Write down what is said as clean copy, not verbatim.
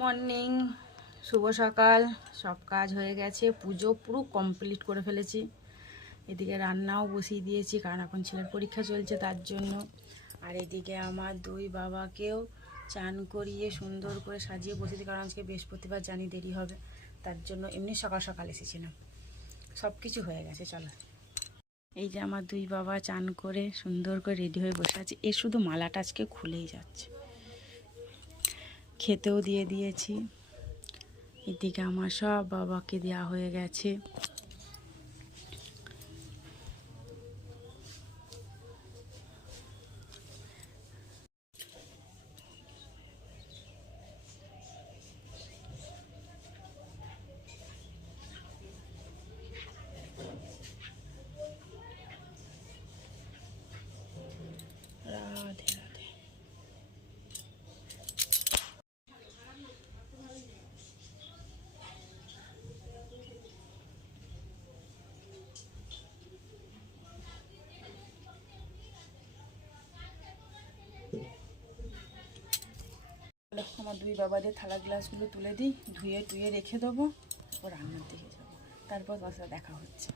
Morning, শুভ সকাল। সব কাজ হয়ে গেছে, পুজো পুরো কমপ্লিট করে ফেলেছি। এদিকে রান্নাও বসিয়ে দিয়েছি, কারণ এখন ছেলের পরীক্ষা চলছে তার জন্য। আর এদিকে আমার দুই বাবাকেও চান করিয়ে সুন্দর করে সাজিয়ে বসেছি, কারণ আজকে বৃহস্পতিবার জানি দেরি হবে, তার জন্য এমনি সকাল সকাল এসেছিলাম। সব কিছু হয়ে গেছে, চলো। এই যে আমার দুই বাবা চান করে সুন্দর করে রেডি হয়ে বসে আছে। এ শুধু মালাটা আজকে খুলেই যাচ্ছে। খেতেও দিয়ে দিয়েছি। এদিকে আমার সব বাবাকে দেওয়া হয়ে গেছে। রাধে রাধে। আমার দুই বাবাদের থালা গ্লাসগুলো তুলে দিই, ধুয়ে টুয়ে রেখে দেবো, তারপর রান্নার দিকে যাবো, তারপর বাসা দেখা হচ্ছে।